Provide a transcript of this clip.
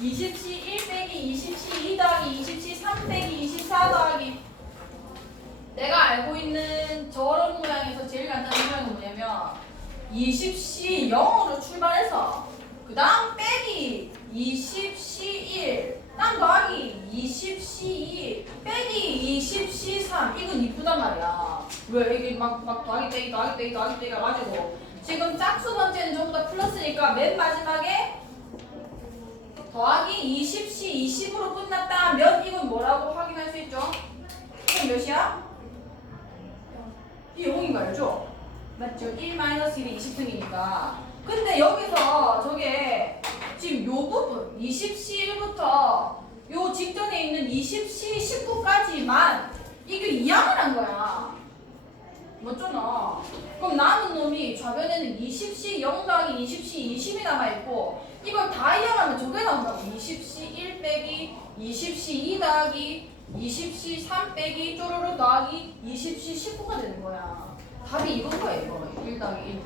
20시 1 빼기 20시 2 더하기 20시 3 빼기 24 더하기 내가 알고 있는 저런 모양에서 제일 간단한 모양은 뭐냐면 20시 0으로 출발해서 그 다음 빼기 20시 1 다음 더하기 20시 2 빼기 20시 3 이건 이쁘단 말이야. 왜 이게 막, 막 더하기 빼기 더하기 빼기 더하기 빼기가 가지고 지금 짝수 번째는 전부 다 플러스니까 맨 마지막에 할 수 있죠? 이건 몇이야? 이 0인 거 알죠? 맞죠? 1 마이너스 1이 20등이니까 근데 여기서 저게 지금 요 부분 20시 1부터 요 직전에 있는 20시 19까지만 이게 2항을 한 거야 맞잖아 그럼 남은 놈이 좌변에는 20시 0 더하기 20시 20이 남아있고 이걸 다 이항하면 저게 나온다고 20시 1 빼기 20시 2 더하기 20시 3 빼기 쪼르르 더하기 20시 19가 되는 거야. 답이 이건 거야, 이거. 1 더하기 1, 2.